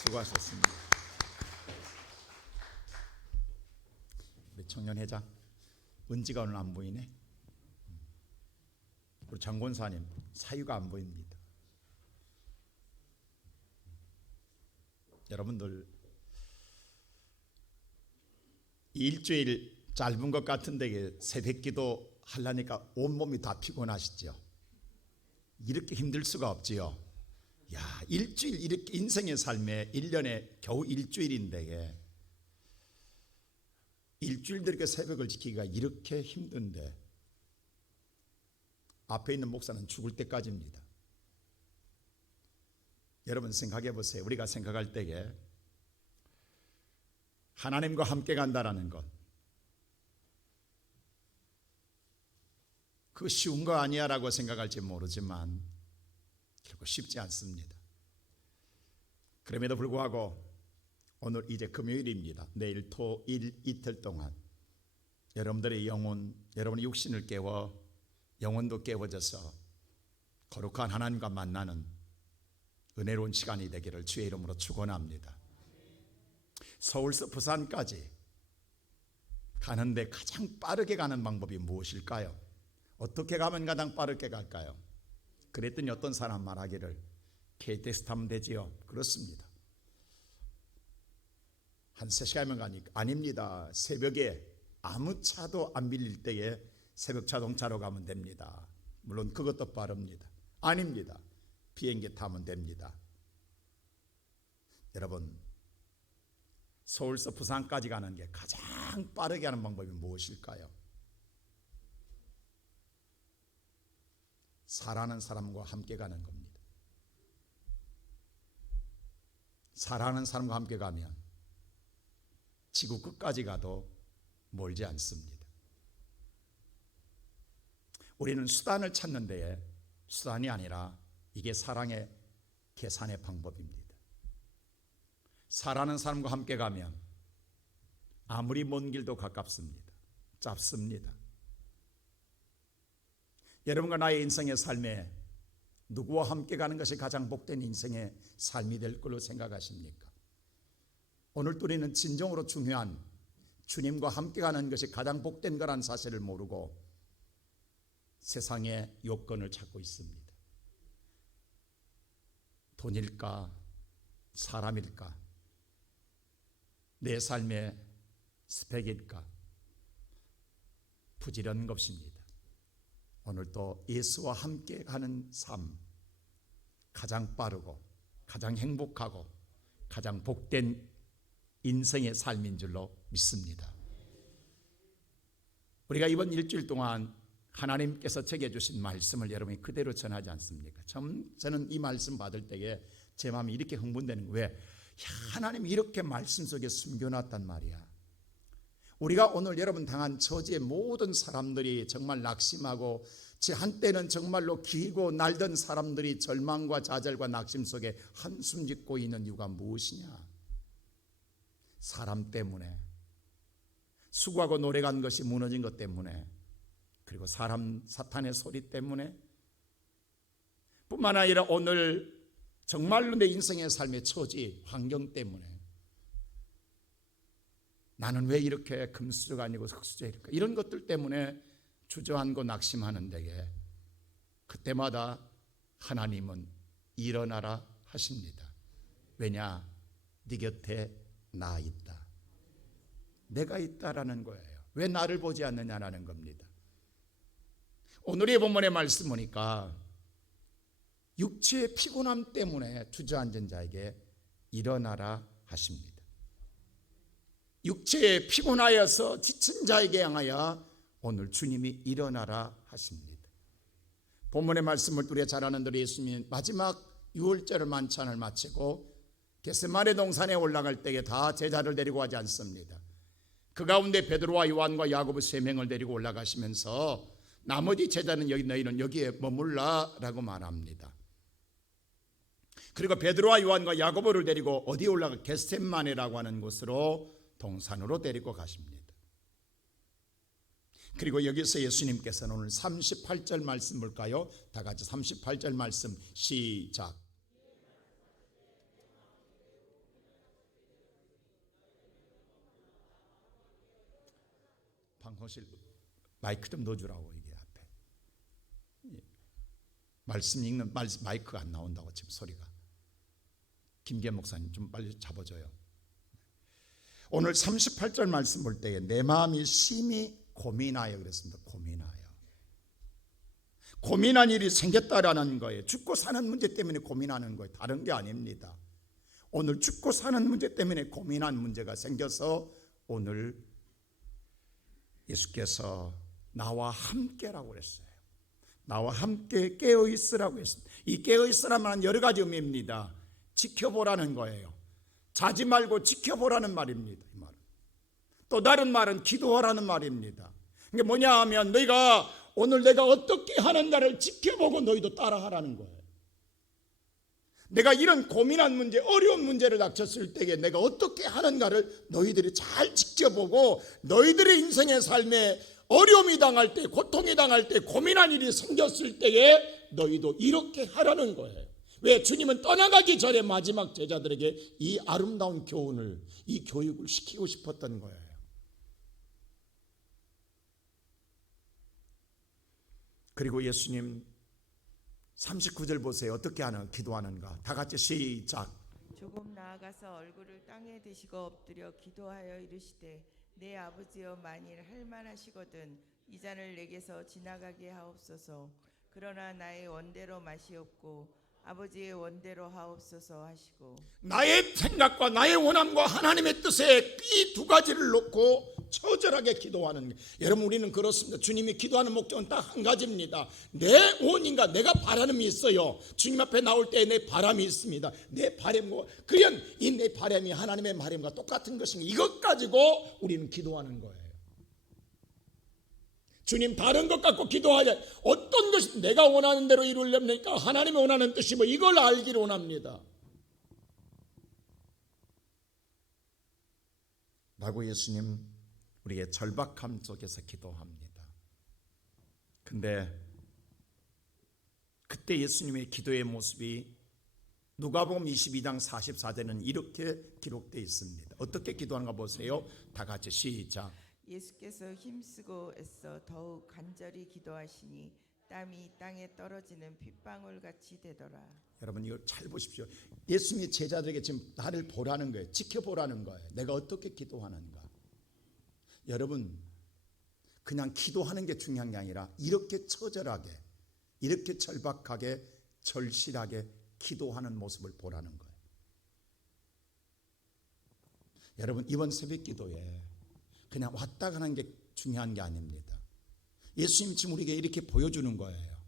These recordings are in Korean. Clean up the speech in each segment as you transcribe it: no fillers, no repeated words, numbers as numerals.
수고하셨습니다. 우리 청년회장 은지가 오늘 안 보이네. 우리 장권사님 사유가 안 보입니다. 여러분들 일주일 짧은 것 같은데 새벽기도 하려니까 온몸이 다 피곤하시죠. 이렇게 힘들 수가 없지요. 야, 일주일 이렇게 인생의 삶에 1년에 겨우 일주일인데 일주일 이렇게 새벽을 지키기가 이렇게 힘든데 앞에 있는 목사는 죽을 때까지입니다. 여러분 생각해 보세요. 우리가 생각할 때에 하나님과 함께 간다라는 것, 그거 쉬운 거 아니야 라고 생각할지 모르지만 결코 쉽지 않습니다. 그럼에도 불구하고 오늘 이제 금요일입니다. 내일 토일 이틀 동안 여러분들의 영혼, 여러분의 육신을 깨워 영혼도 깨워져서 거룩한 하나님과 만나는 은혜로운 시간이 되기를 주의 이름으로 축원합니다. 서울서 부산까지 가는데 가장 빠르게 가는 방법이 무엇일까요? 어떻게 가면 가장 빠르게 갈까요? 그랬더니 어떤 사람 말하기를 KTX 타면 되지요. 그렇습니다. 한 3시간이면 가니까 아닙니다. 새벽에 아무 차도 안 밀릴 때에 새벽 자동차로 가면 됩니다. 물론 그것도 빠릅니다. 아닙니다. 비행기 타면 됩니다. 여러분, 서울서 부산까지 가는 게 가장 빠르게 하는 방법이 무엇일까요? 사랑하는 사람과 함께 가는 겁니다. 사랑하는 사람과 함께 가면 지구 끝까지 가도 멀지 않습니다. 우리는 수단을 찾는 데에 수단이 아니라 이게 사랑의 계산의 방법입니다. 사랑하는 사람과 함께 가면 아무리 먼 길도 가깝습니다. 짧습니다. 여러분과 나의 인생의 삶에 누구와 함께 가는 것이 가장 복된 인생의 삶이 될 걸로 생각하십니까? 오늘 우리는 진정으로 중요한 주님과 함께 가는 것이 가장 복된 거란 사실을 모르고 세상의 요건을 찾고 있습니다. 돈일까? 사람일까? 내 삶의 스펙일까? 부지런한 것입니다. 오늘 또 예수와 함께 가는 삶, 가장 빠르고 가장 행복하고 가장 복된 인생의 삶인 줄로 믿습니다. 우리가 이번 일주일 동안 하나님께서 제게 주신 말씀을 여러분이 그대로 전하지 않습니까? 저는 이 말씀 받을 때에 제 마음이 이렇게 흥분되는 거예요. 왜? 하나님이 이렇게 말씀 속에 숨겨놨단 말이야. 우리가 오늘 여러분 당한 처지의 모든 사람들이 정말 낙심하고 한때는 정말로 기고 날던 사람들이 절망과 좌절과 낙심 속에 한숨 짓고 있는 이유가 무엇이냐? 사람 때문에, 수고하고 노력한 것이 무너진 것 때문에, 그리고 사탄의 소리 때문에, 뿐만 아니라 오늘 정말로 내 인생의 삶의 처지, 환경 때문에 나는 왜 이렇게 금수저가 아니고 흙수저일까? 이런 것들 때문에 주저앉고 낙심하는 데에 그때마다 하나님은 일어나라 하십니다. 왜냐? 네 곁에 나 있다. 내가 있다라는 거예요. 왜 나를 보지 않느냐라는 겁니다. 오늘의 본문의 말씀 보니까 육체의 피곤함 때문에 주저앉은 자에게 일어나라 하십니다. 육체에 피곤하여서 지친 자에게 향하여 오늘 주님이 일어나라 하십니다. 본문의 말씀을 우리가 잘 아는 대로 예수님이 마지막 유월절 만찬을 마치고 겟세마네 동산에 올라갈 때에 다 제자를 데리고 가지 않습니다. 그 가운데 베드로와 요한과 야고보 3명을 데리고 올라가시면서 나머지 제자는 너희는 여기에 머물라라고 말합니다. 그리고 베드로와 요한과 야고보를 데리고 어디에 올라가? 겟세마네라고 하는 곳으로 동산으로 데리고 가십니다. 그리고 여기서 예수님께서는 오늘 38절 말씀 볼까요? 다 같이 38절 말씀 시작. 호실 마이크 좀 넣어주라고 이게 앞에 말씀 읽는 마이크가 안 나온다고 지금 소리가. 김기현 목사님 좀 빨리 잡아줘요. 오늘 38절 말씀 볼 때에 내 마음이 심히 고민하여 그랬습니다. 고민한 일이 생겼다라는 거예요. 죽고 사는 문제 때문에 고민하는 거예요. 다른 게 아닙니다. 오늘 죽고 사는 문제 때문에 고민한 문제가 생겨서 오늘 예수께서 나와 함께라고 그랬어요. 나와 함께 깨어있으라고 했습니다. 이 깨어있으라는 말은 여러 가지 의미입니다. 지켜보라는 거예요. 자지 말고 지켜보라는 말입니다. 이 말은. 또 다른 말은 기도하라는 말입니다. 이게 뭐냐 하면 너희가 오늘 내가 어떻게 하는가를 지켜보고 너희도 따라하라는 거예요. 내가 이런 고민한 문제, 어려운 문제를 닥쳤을 때에 내가 어떻게 하는가를 너희들이 잘 지켜보고 너희들의 인생의 삶에 어려움이 당할 때, 고통이 당할 때, 고민한 일이 생겼을 때에 너희도 이렇게 하라는 거예요. 왜? 주님은 떠나가기 전에 마지막 제자들에게 이 아름다운 교훈을, 이 교육을 시키고 싶었던 거예요. 그리고 예수님 39절 보세요. 어떻게 기도하는가? 다 같이 시작. 조금 나아가서 얼굴을 땅에 대시고 엎드려 기도하여 이르시되 내 아버지여 만일 할만하시거든 이 잔을 내게서 지나가게 하옵소서. 그러나 나의 원대로 마시옵고 아버지의 원대로 하옵소서 하시고. 나의 생각과 나의 원함과 하나님의 뜻에 이 두 가지를 놓고 처절하게 기도하는 게, 여러분 우리는 그렇습니다. 주님이 기도하는 목적은 딱 한 가지입니다. 내 원인과 내가 바람이 있어요. 주님 앞에 나올 때 내 바람이 있습니다. 내 바람과 그냥 이 내 바람이 하나님의 바람과 똑같은 것인가, 이것 가지고 우리는 기도하는 거예요. 주님 다른 것 갖고 기도하자. 어떤 것이 내가 원하는 대로 이루려니까 하나님이 원하는 뜻이 뭐 이걸 알기를 원합니다. 라고 예수님 우리의 절박함 속에서 기도합니다. 근데 그때 예수님의 기도의 모습이 누가복음 22장 44절에는 이렇게 기록되어 있습니다. 어떻게 기도하는가 보세요. 다 같이 시작. 예수께서 힘쓰고 애써 더욱 간절히 기도하시니 땀이 땅에 떨어지는 핏방울 같이 되더라. 여러분 이거 잘 보십시오. 예수님이 제자들에게 지금 나를 보라는 거예요. 지켜보라는 거예요. 내가 어떻게 기도하는가. 여러분 그냥 기도하는 게 중요한 게 아니라 이렇게 처절하게, 이렇게 절박하게, 절실하게 기도하는 모습을 보라는 거예요. 여러분 이번 새벽 기도에 그냥 왔다 가는 게 중요한 게 아닙니다. 예수님 지금 우리에게 이렇게 보여주는 거예요.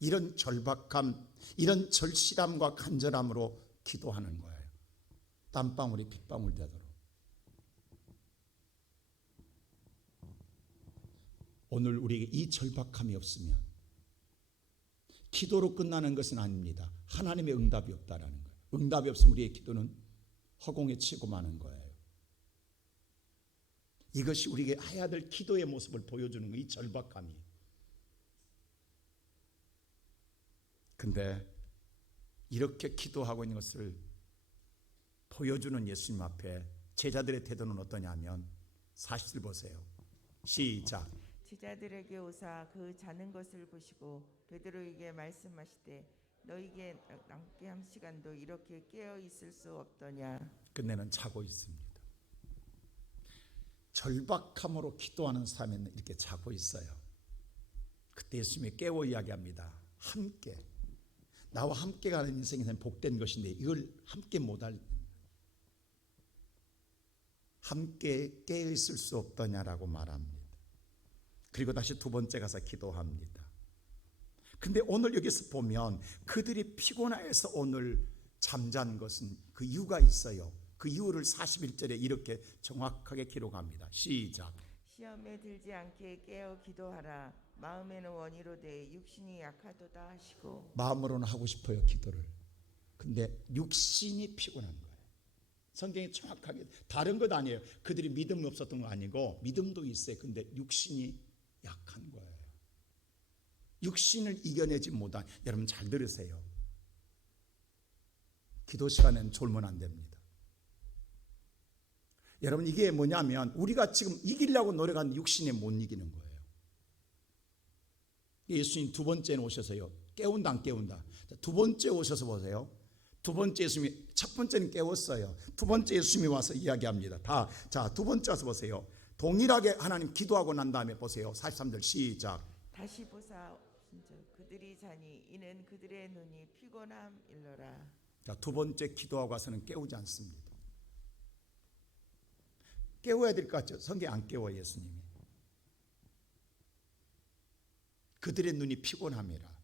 이런 절박함, 이런 절실함과 간절함으로 기도하는 거예요. 땀방울이 핏방울 되도록. 오늘 우리에게 이 절박함이 없으면 기도로 끝나는 것은 아닙니다. 하나님의 응답이 없다라는 거예요. 응답이 없으면 우리의 기도는 허공에 치고 마는 거예요. 이것이 우리에게 해야 될 기도의 모습을 보여주는 거예요. 이 절박함이. 근데 이렇게 기도하고 있는 것을 보여주는 예수님 앞에 제자들의 태도는 어떠냐면 40절 보세요. 시작. 제자들에게 오사 그 자는 것을 보시고 베드로에게 말씀하시되 너희에게 남게 한 시간도 이렇게 깨어 있을 수 없더냐. 끝내는 자고 있습니다. 절박함으로 기도하는 사람은 이렇게 자고 있어요. 그때 예수님이 깨워 이야기합니다. 함께, 나와 함께 가는 인생에는 복된 것인데 이걸 함께 못할, 함께 깨어 있을 수 없더냐라고 말합니다. 그리고 다시 두 번째 가서 기도합니다. 근데 오늘 여기서 보면 그들이 피곤해서 오늘 잠잔 것은 그 이유가 있어요. 그 이유를 41절에 이렇게 정확하게 기록합니다. 시작. 시험에 들지 않게 깨어 기도하라. 마음에는 원이로되 육신이 약하도다 하시고. 마음으로는 하고 싶어요, 기도를. 근데 육신이 피곤한 거예요. 성경이 정확하게, 다른 것 아니에요. 그들이 믿음이 없었던 거 아니고 믿음도 있어요. 근데 육신이 약한 거예요. 육신을 이겨내지 못한, 여러분 잘 들으세요. 기도 시간에는 졸면 안 됩니다. 여러분 이게 뭐냐면 우리가 지금 이기려고 노력하는 육신에 못 이기는 거예요. 예수님 두 번째는 오셔서요. 깨운다 안 깨운다. 두 번째 오셔서 보세요. 두 번째 예수님이 첫 번째는 깨웠어요. 두 번째 예수님이 와서 이야기합니다. 자, 두 번째 와서 보세요. 동일하게 하나님 기도하고 난 다음에 보세요. 43절 시작. 다시 보사 그들이 자니 이는 그들의 눈이 피곤함일러라. 자, 두 번째 기도하고 와서는 깨우지 않습니다. 깨워야 될 것 같죠? 성경 안 깨워 예수님이. 그들의 눈이 피곤함이라.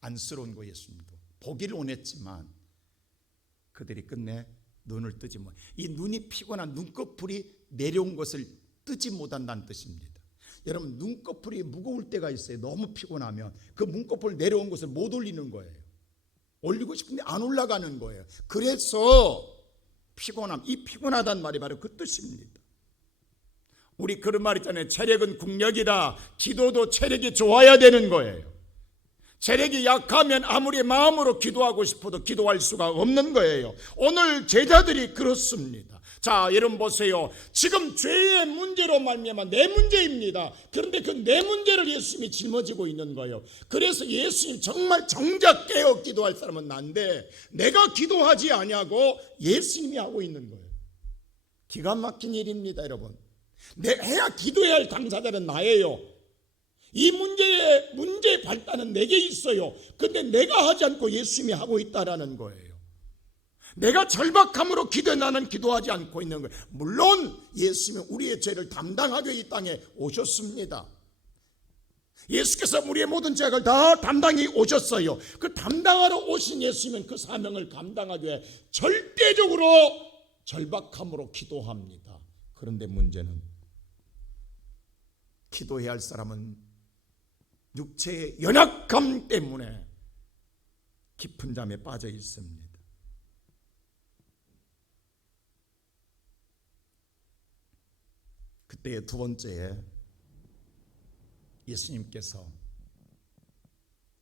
안쓰러운 거 예수님도. 보기를 원했지만 그들이 끝내 눈을 뜨지 못. 이 눈이 피곤한 눈꺼풀이 내려온 것을 뜨지 못한다는 뜻입니다. 여러분 눈꺼풀이 무거울 때가 있어요. 너무 피곤하면 그 눈꺼풀 내려온 것을 못 올리는 거예요. 올리고 싶은데 안 올라가는 거예요. 그래서 피곤함, 이 피곤하다는 말이 바로 그 뜻입니다. 우리 그런 말 있잖아요. 체력은 국력이다. 기도도 체력이 좋아야 되는 거예요. 체력이 약하면 아무리 마음으로 기도하고 싶어도 기도할 수가 없는 거예요. 오늘 제자들이 그렇습니다. 자, 여러분 보세요. 지금 죄의 문제로 말미암아 내 문제입니다. 그런데 그 내 문제를 예수님이 짊어지고 있는 거예요. 그래서 예수님 정말 정작 깨어 기도할 사람은 난데 내가 기도하지 아니하고 예수님이 하고 있는 거예요. 기가 막힌 일입니다, 여러분. 해야 기도해야 할 당사자는 나예요. 이 문제의 발단은 내게 있어요. 그런데 내가 하지 않고 예수님이 하고 있다라는 거예요. 내가 절박함으로 기도해 나는 기도하지 않고 있는 거예요. 물론 예수님은 우리의 죄를 담당하기 이 땅에 오셨습니다. 예수께서 우리의 모든 죄악을 다 담당히 오셨어요. 그 담당하러 오신 예수님은 그 사명을 감당하기 위해 절대적으로 절박함으로 기도합니다. 그런데 문제는 기도해야 할 사람은 육체의 연약함 때문에 깊은 잠에 빠져 있습니다. 그때 두 번째에 예수님께서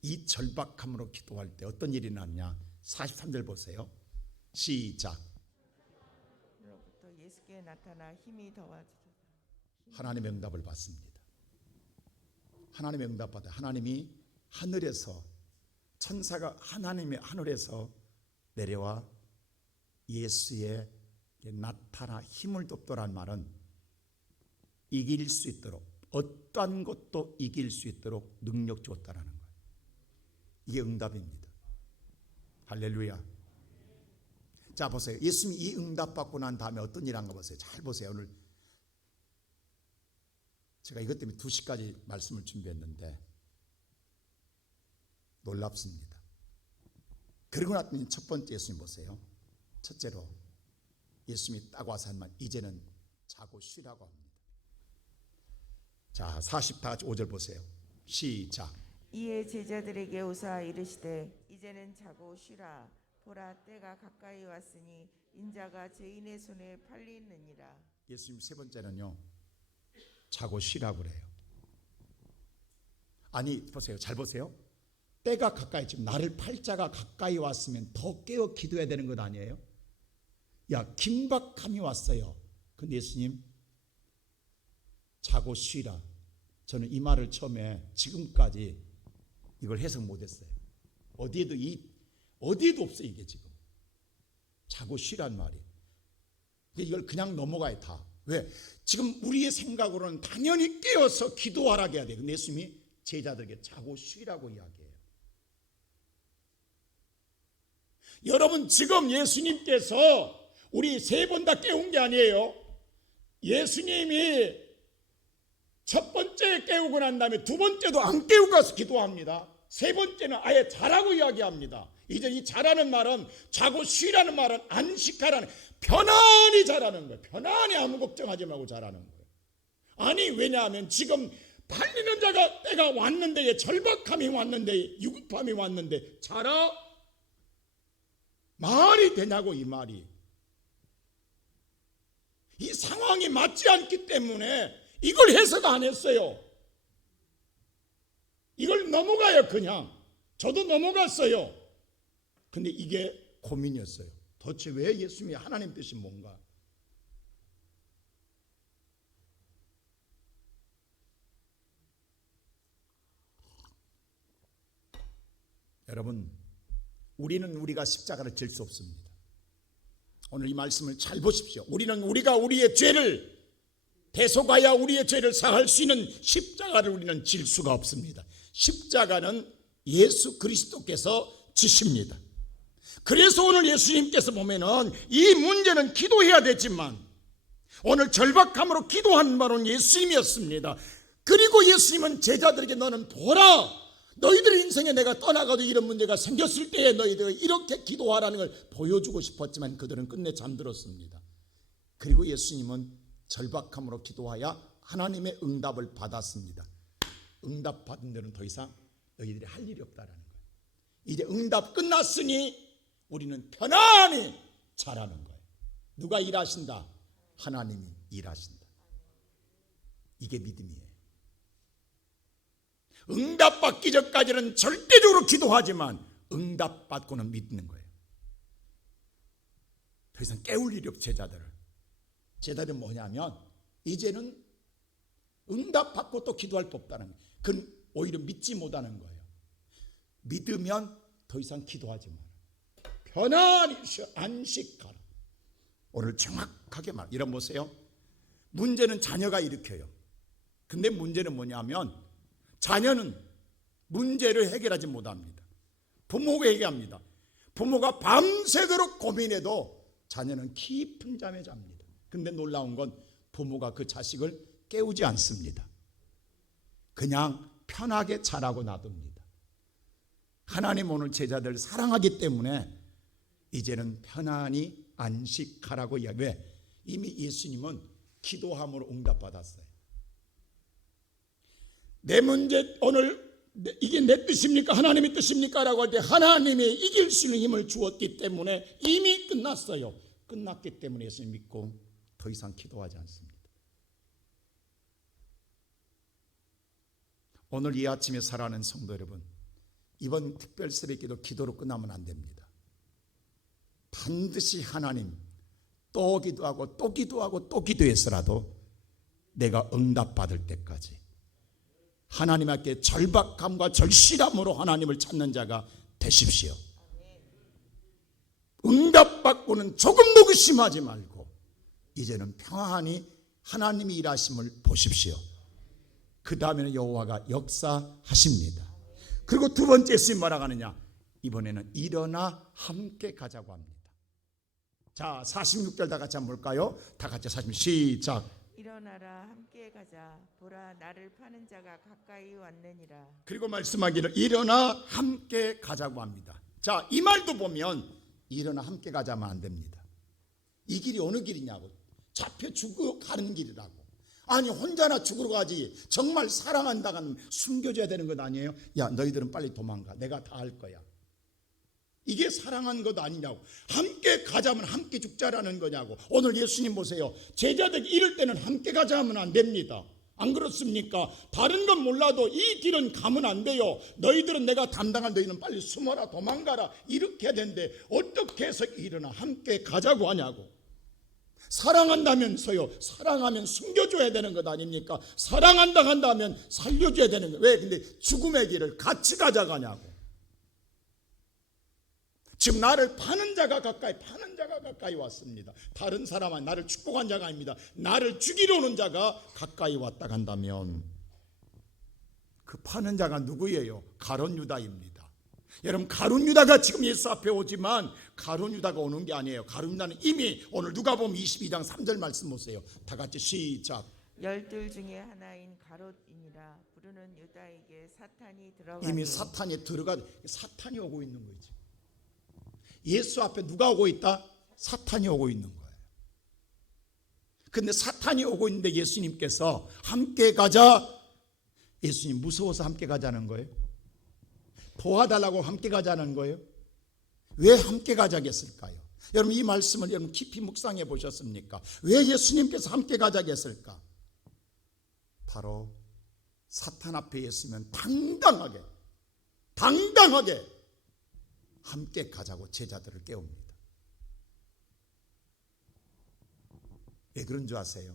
이 절박함으로 기도할 때 어떤 일이 났냐? 43절 보세요. 시작. 그로부터 예수께 나타나 힘이 더하시더라. 하나님의 응답을 받습니다. 하나님의 응답 받아 하나님이 하늘에서 천사가 하나님의 하늘에서 내려와 예수의 나타나 힘을 돕더란 말은 이길 수 있도록 어떠한 것도 이길 수 있도록 능력 줬다라는 거예요. 이게 응답입니다. 할렐루야. 자 보세요. 예수님이 이 응답 받고 난 다음에 어떤 일 한 거 보세요. 잘 보세요. 오늘 제가 이것 때문에 2시까지 말씀을 준비했는데 놀랍습니다. 그리고 나더니 첫 번째 예수님 보세요. 첫째로 예수님이 딱 와서 한 말, 이제는 자고 쉬라고 합니다. 자 45절 보세요. 시작. 이에 제자들에게 오사 이르시되 이제는 자고 쉬라. 보라 때가 가까이 왔으니 인자가 죄인의 손에 팔리느니라. 예수님 세 번째는요, 자고 쉬라고 그래요. 아니 보세요. 잘 보세요. 때가 가까이, 지금 나를 팔자가 가까이 왔으면 더 깨어 기도해야 되는 것 아니에요? 야, 긴박함이 왔어요. 근데 예수님 자고 쉬라. 저는 이 말을 처음에 지금까지 이걸 해석 못했어요. 어디에도 없어요. 이게 지금 자고 쉬란 말이. 이걸 그냥 넘어가야 다. 왜? 지금 우리의 생각으로는 당연히 깨어서 기도하라고 해야 돼요. 근데 예수님이 제자들에게 자고 쉬라고 이야기해요. 여러분 지금 예수님께서 우리 세 번 다 깨운 게 아니에요. 예수님이 첫 번째 깨우고 난 다음에 두 번째도 안 깨우고 가서 기도합니다. 세 번째는 아예 자라고 이야기합니다. 이제 이 자라는 말은, 자고 쉬라는 말은 안식하라는, 편안히 자라는 거예요. 편안히 아무 걱정하지 말고 자라는 거예요. 아니 왜냐하면 지금 팔리는 자가 때가 왔는데, 절박함이 왔는데, 유급함이 왔는데 자라? 말이 되냐고. 이 말이, 이 상황이 맞지 않기 때문에 이걸 해석 안 했어요. 이걸 넘어가요. 그냥 저도 넘어갔어요. 근데 이게 고민이었어요. 도대체 왜 예수님이 하나님 뜻이 뭔가? 여러분, 우리는 우리가 십자가를 질 수 없습니다. 오늘 이 말씀을 잘 보십시오. 우리가 우리의 죄를 대속하여 우리의 죄를 사할 수 있는 십자가를 우리는 질 수가 없습니다. 십자가는 예수 그리스도께서 지십니다. 그래서 오늘 예수님께서 보면은 이 문제는 기도해야 되지만 오늘 절박함으로 기도한 바는 예수님이었습니다. 그리고 예수님은 제자들에게 너는 보라, 너희들의 인생에 내가 떠나가도 이런 문제가 생겼을 때에 너희들이 이렇게 기도하라는 걸 보여주고 싶었지만 그들은 끝내 잠들었습니다. 그리고 예수님은 절박함으로 기도하여 하나님의 응답을 받았습니다. 응답 받은 데는 더 이상 너희들이 할 일이 없다라는 거예요. 이제 응답 끝났으니 우리는 편안히 자라는 거예요. 누가 일하신다? 하나님이 일하신다. 이게 믿음이에요. 응답받기 전까지는 절대적으로 기도하지만 응답받고는 믿는 거예요. 더 이상 깨울 일이 없어. 제자들은 뭐냐면 이제는 응답받고 또 기도할 수 없다는 거예요. 그건 오히려 믿지 못하는 거예요. 믿으면 더 이상 기도하지 마라. 편안히 안식하라. 오늘 정확하게 이런 보세요. 문제는 자녀가 일으켜요. 근데 문제는 뭐냐면 자녀는 문제를 해결하지 못합니다. 부모가 해결합니다. 부모가 밤새도록 고민해도 자녀는 깊은 잠에 잡니다. 근데 놀라운 건 부모가 그 자식을 깨우지 않습니다. 그냥 편하게 자라고 놔둡니다. 하나님 오늘 제자들 사랑하기 때문에 이제는 편안히 안식하라고 이야기해. 왜? 이미 예수님은 기도함으로 응답받았어요. 내 문제 오늘 이게 내 뜻입니까? 하나님의 뜻입니까? 라고 할 때 하나님이 이길 수 있는 힘을 주었기 때문에 이미 끝났어요. 끝났기 때문에 예수님 믿고 더 이상 기도하지 않습니다. 오늘 이 아침에 살아가는 성도 여러분, 이번 특별 새벽기도 기도로 끝나면 안 됩니다. 반드시 하나님 또 기도하고 또 기도하고 또 기도해서라도 내가 응답받을 때까지 하나님 앞에 절박함과 절실함으로 하나님을 찾는 자가 되십시오. 응답받고는 조금도 의심하지 말고 이제는 평안히 하나님이 일하심을 보십시오. 그 다음에는 여호와가 역사하십니다. 그리고 두 번째 예수님 뭐라고 하느냐? 이번에는 일어나 함께 가자고 합니다. 자, 46절 다 같이 한번 볼까요? 다 같이 46 시작. 일어나라 함께 가자. 보라 나를 파는 자가 가까이 왔느니라. 그리고 말씀하기를 일어나 함께 가자고 합니다. 자, 이 말도 보면 일어나 함께 가자면 안 됩니다. 이 길이 어느 길이냐고. 잡혀 죽어 가는 길이라고. 아니 혼자나 죽으러 가지. 정말 사랑한다면 숨겨줘야 되는 것 아니에요? 야, 너희들은 빨리 도망가. 내가 다 할 거야. 이게 사랑한 것 아니냐고. 함께 가자면 함께 죽자라는 거냐고. 오늘 예수님 보세요. 제자들 이럴 때는 함께 가자면 안 됩니다. 안 그렇습니까? 다른 건 몰라도 이 길은 가면 안 돼요. 너희들은 내가 담당할 너희는 빨리 숨어라 도망가라 이렇게 해야 되는데 어떻게 해서 일어나 함께 가자고 하냐고. 사랑한다면서요. 사랑하면 숨겨줘야 되는 것 아닙니까? 사랑한다 한다면 살려줘야 되는 거예요. 왜? 근데 죽음의 길을 같이 가자가냐고. 지금 나를 파는 자가 가까이 왔습니다. 다른 사람은 나를 축복한 자가 아닙니다. 나를 죽이러 오는 자가 가까이 왔다 간다면 그 파는 자가 누구예요? 가룟 유다입니다. 여러분, 가룟 유다가 지금 예수 앞에 오지만 가룟 유다가 오는 게 아니에요. 가룟 유다는 이미 오늘 누가복음 22장 3절 말씀 보세요. 다 같이 시작. 열둘 중에 하나인 가롯이니라. 부르는 유다에게 사탄이 들어가니. 이미 사탄이 오고 있는 거지. 예수 앞에 누가 오고 있다? 사탄이 오고 있는 거예요. 근데 사탄이 오고 있는데 예수님께서 함께 가자. 예수님 무서워서 함께 가자는 거예요? 도와달라고 함께 가자는 거예요? 왜 함께 가자겠을까요? 여러분, 이 말씀을 여러분 깊이 묵상해 보셨습니까? 왜 예수님께서 함께 가자겠을까? 바로 사탄 앞에 있으면 당당하게 함께 가자고 제자들을 깨웁니다. 왜 그런 줄 아세요?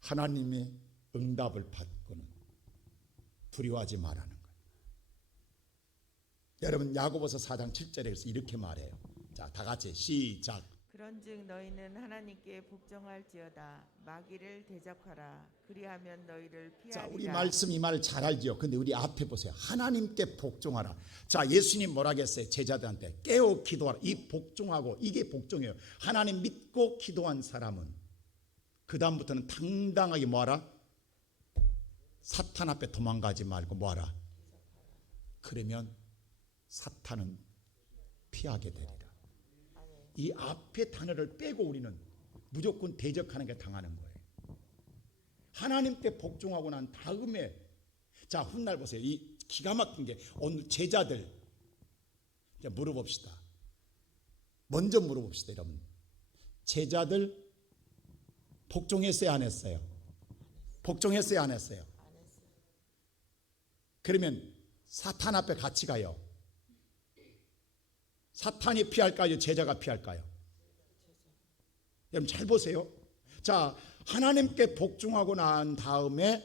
하나님의 응답을 받고는 두려워하지 말라는 거예요. 여러분 야고보서 4장 7절에서 이렇게 말해요. 자, 다 같이 시작. 그런즉 너희는 하나님께 복종할지어다. 마귀를 대적하라. 그리하면 너희를 자, 피하리라. 우리 말씀 이 말 잘 알죠. 근데 우리 앞에 보세요. 하나님께 복종하라. 자, 예수님 뭐라겠어요? 제자들한테 깨어 기도하라. 이 복종하고 이게 복종이에요. 하나님 믿고 기도한 사람은 그 다음부터는 당당하게 뭐하라? 사탄 앞에 도망가지 말고 뭐하라? 그러면 사탄은 피하게 되리라. 이 앞에 단어를 빼고 우리는 무조건 대적하는 게 당하는 거예요. 하나님께 복종하고 난 다음에, 자, 훗날 보세요. 이 기가 막힌 게 오늘 제자들 이제 물어봅시다. 먼저 물어봅시다, 여러분. 제자들 복종했어요, 안 했어요? 복종했어요, 안 했어요? 그러면 사탄 앞에 같이 가요. 사탄이 피할까요? 제자가 피할까요? 여러분 잘 보세요. 자, 하나님께 복종하고 난 다음에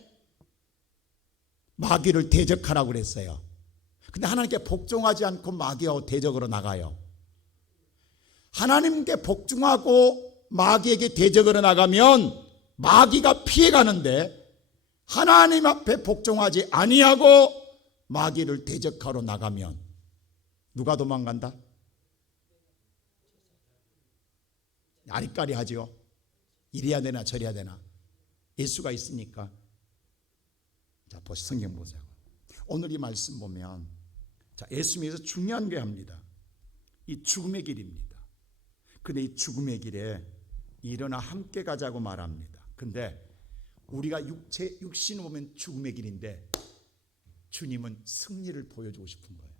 마귀를 대적하라고 그랬어요. 근데 하나님께 복종하지 않고 마귀하고 대적으로 나가요. 하나님께 복종하고 마귀에게 대적으로 나가면 마귀가 피해가는데, 하나님 앞에 복종하지 아니하고 마귀를 대적하러 나가면 누가 도망간다? 아리까리 하죠. 이래야 되나 저래야 되나. 예수가 있으니까. 자, 성경 보세요. 오늘 이 말씀 보면, 자, 예수님에서 중요한 게 합니다. 이 죽음의 길입니다. 근데 이 죽음의 길에 일어나 함께 가자고 말합니다. 근데 우리가 육신을 보면 죽음의 길인데 주님은 승리를 보여주고 싶은 거예요.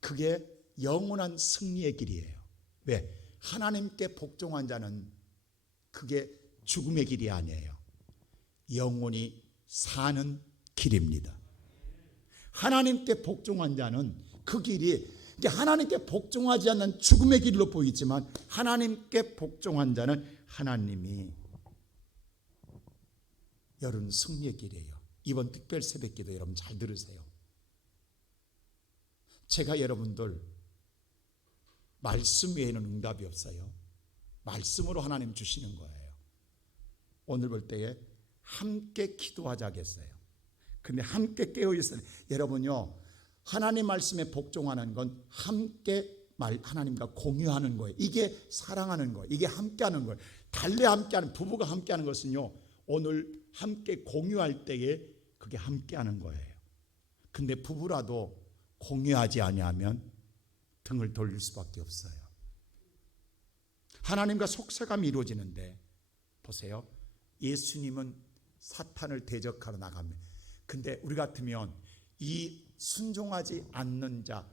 그게 영원한 승리의 길이에요. 왜? 하나님께 복종한 자는 그게 죽음의 길이 아니에요. 영원히 사는 길입니다. 하나님께 복종한 자는 그 길이 이제 하나님께 복종하지 않는 죽음의 길로 보이지만, 하나님께 복종한 자는 하나님이 열은 승리의 길이에요. 이번 특별 새벽기도 여러분 잘 들으세요. 제가 여러분들 말씀 외에는 응답이 없어요. 말씀으로 하나님 주시는 거예요. 오늘 볼 때에 함께 기도하자겠어요. 근데 함께 깨어있어요. 여러분요, 하나님 말씀에 복종하는 건 함께 하나님과 공유하는 거예요. 이게 사랑하는 거예요. 이게 함께하는 거예요. 달래 함께하는, 부부가 함께하는 것은요, 오늘 함께 공유할 때에 그게 함께하는 거예요. 근데 부부라도 공유하지 아니하면 등을 돌릴 수밖에 없어요. 하나님과 속삭임이 이루어지는데 보세요. 예수님은 사탄을 대적하러 나갑니다. 근데 우리 같으면 이 순종하지 않는 자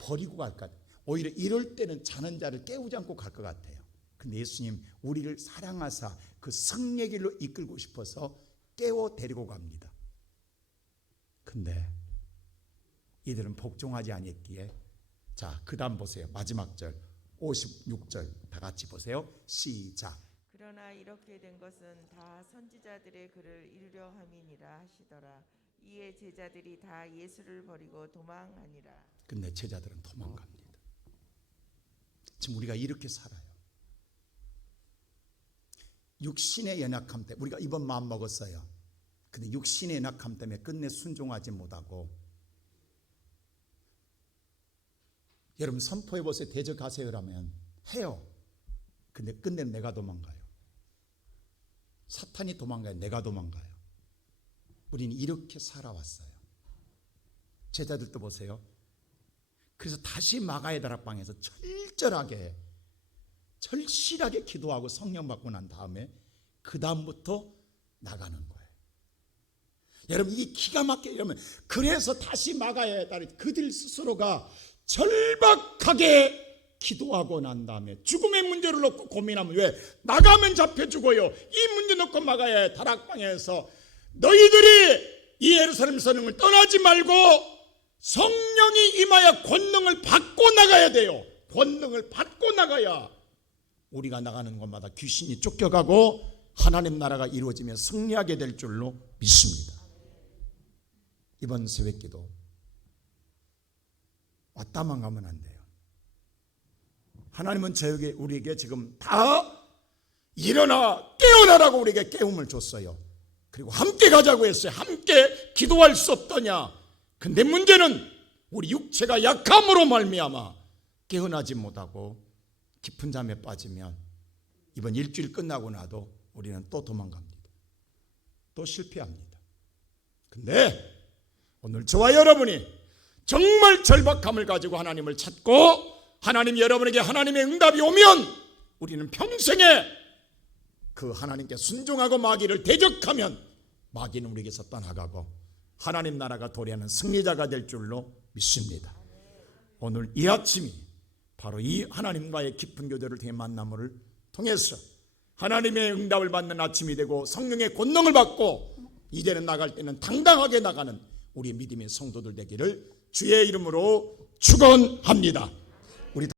버리고 갈 것 같아요. 오히려 이럴 때는 자는 자를 깨우지 않고 갈 것 같아요. 근데 예수님 우리를 사랑하사 그 승리의 길로 이끌고 싶어서 깨워 데리고 갑니다. 근데 이들은 복종하지 않았기에, 자, 그 다음 보세요. 마지막 절 56절 다 같이 보세요. 시작. 그러나 이렇게 된 것은 다 선지자들의 글을 이루려 함이니라 하시더라. 이에 제자들이 다 예수를 버리고 도망하니라. 근데 제자들은 도망갑니다. 지금 우리가 이렇게 살아요. 육신의 연약함 때문에 우리가 이번 마음 먹었어요. 근데 육신의 연약함 때문에 끝내 순종하지 못하고, 여러분 선포해 보세요. 대적하세요라면 해요. 근데 끝내 내가 도망가요. 사탄이 도망가요. 내가 도망가요. 우리는 이렇게 살아왔어요. 제자들도 보세요. 그래서 다시 마가의 다락방에서 절실하게 기도하고 성령 받고 난 다음에 그 다음부터 나가는 거예요. 여러분 이게 기가 막혀요. 여러분 그래서 다시 마가의 다락, 그들 스스로가 절박하게 기도하고 난 다음에 죽음의 문제를 놓고 고민하면, 왜? 나가면 잡혀 죽어요. 이 문제 놓고 마가의 다락방에서 너희들이 이 예루살렘 성령을 떠나지 말고 성령이 임하여 권능을 받고 나가야 돼요. 권능을 받고 나가야 우리가 나가는 곳마다 귀신이 쫓겨가고 하나님 나라가 이루어지며 승리하게 될 줄로 믿습니다. 이번 새벽기도 왔다만 가면 안 돼요. 하나님은 우리에게 지금 다 일어나 깨어나라고 우리에게 깨움을 줬어요. 그리고 함께 가자고 했어요. 함께 기도할 수 없더냐. 근데 문제는 우리 육체가 약함으로 말미암아 깨어나지 못하고 깊은 잠에 빠지면 이번 일주일 끝나고 나도 우리는 또 도망갑니다. 또 실패합니다. 근데 오늘 저와 여러분이 정말 절박함을 가지고 하나님을 찾고 하나님 여러분에게 하나님의 응답이 오면 우리는 평생에 그 하나님께 순종하고 마귀를 대적하면 마귀는 우리에게서 떠나가고 하나님 나라가 도래하는 승리자가 될 줄로 믿습니다. 오늘 이 아침이 바로 이 하나님과의 깊은 교제를 통해 만남을 통해서 하나님의 응답을 받는 아침이 되고 성령의 권능을 받고 이제는 나갈 때는 당당하게 나가는 우리 믿음의 성도들 되기를 주의 이름으로 축원합니다.